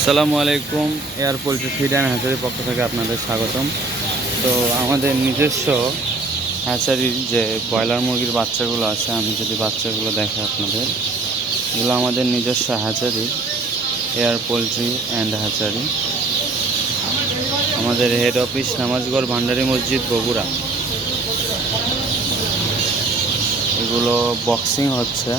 আসসালামু আলাইকুম। Air poultry feed and হ্যাচারির পক্ষ থেকে আপনাদের স্বাগতম। তো আমাদের নিজস্ব হ্যাচারির যে ব্রয়লার মুরগির বাচ্চাগুলো আছে, আমি যদি বাচ্চাগুলো দেখে আপনাদের, এগুলো আমাদের নিজস্ব hatchery, air poultry and hatchery. আমাদের হেড অফিস নামাজগড় ভান্ডারী মসজিদ, বগুড়া। এগুলো বক্সিং হচ্ছে।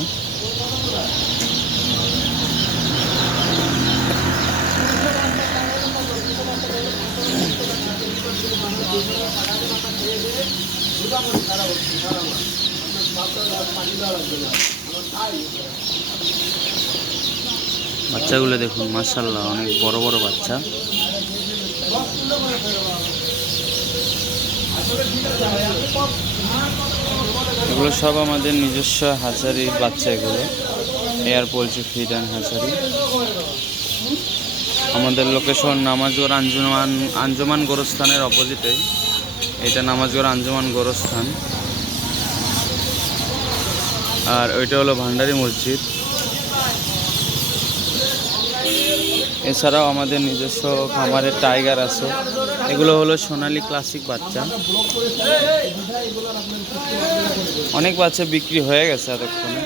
বাচ্চাগুলো দেখুন, মাশাআল্লাহ, অনেক বড় বড় বাচ্চা। এগুলো সব আমাদের নিজস্ব হ্যাচারির বাচ্চা। এগুলো air poultry feed and hatchery. আমাদের লোকেশন নামাজগড় আঞ্জুমান গোরস্থানের অপোজিটে। এটা নামাজগড় আঞ্জুমান গোরস্থান, আর ওইটা হলো ভান্ডারী মসজিদ। এছাড়াও আমাদের নিজস্ব খামারের টাইগার আছে। এগুলো হলো সোনালী ক্লাসিক বাচ্চা। অনেক বাচ্চা বিক্রি হয়ে গেছে এতক্ষণে।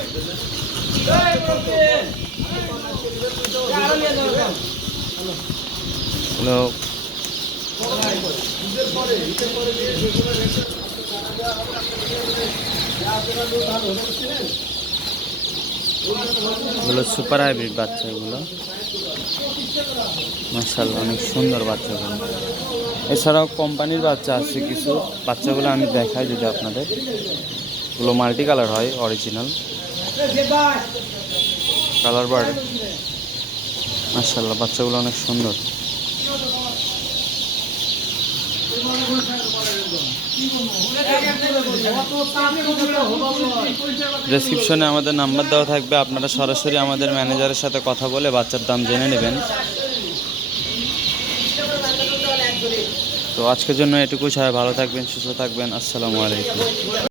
এগুলো সুপার হাইব্রিড বাচ্চা। এগুলো মাশাআল্লাহ অনেক সুন্দর বাচ্চাগুলো। এছাড়াও কোম্পানির বাচ্চা আছে কিছু। বাচ্চাগুলো আমি দেখাই যদি আপনাদের। এগুলো মাল্টি কালার হয়, অরিজিনাল কালার বার্ড। মাশাআল্লাহ বাচ্চাগুলো অনেক সুন্দর। ডেসক্রিপশনে আমাদের নাম্বার দেওয়া থাকবে, আপনারা সরাসরি আমাদের ম্যানেজারের সাথে কথা বলে বাচ্চার দাম জেনে নেবেন। তো আজকের জন্য এটুকু। সবাই ভালো থাকবেন, সুস্থ থাকবেন। আসসালামু আলাইকুম।